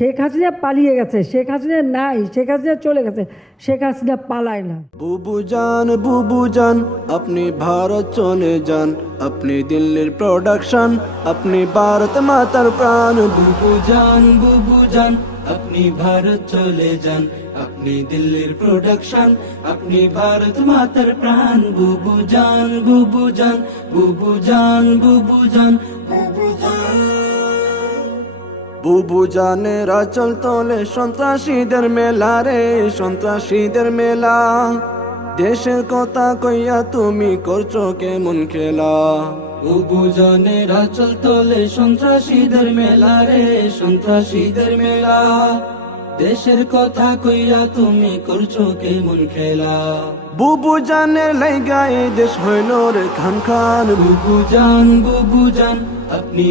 শেখ হাসিনা পালিয়ে গেছে, শেখ হাসিনা নাই, শেখ হাসিনা চলে গেছে, শেখ হাসিনা পালায় না। বুবু জান আপনি ভারত চলে যান, আপনি দিল্লির প্রোডাকশন, আপনি ভারত মাতার প্রাণ। বুবু জান আপনি ভারত চলে যান, আপনি দিল্লির প্রোডাকশন, আপনি ভারত মাতার প্রাণ। বুবু জান বুবু জান বুবু জান বুবু জান বুবু জান। বুবু জানেরা চল তোলে সন্ত্রাসীদের মেলা রে, সন্ত্রাসীদের মেলা। দেশের কথা কইয়া তুমি করছো কেমন খেলা। বুবু জানেরা চল তোলে সন্ত্রাসীদের মেলা রে, সন্ত্রাসীদের মেলা। দেশের কথা কইয়া তুমি করছো কেমন খেলা। বুবু জানের লাইগা এই দেশ হইল রে খান খান। বুবু জান আপনি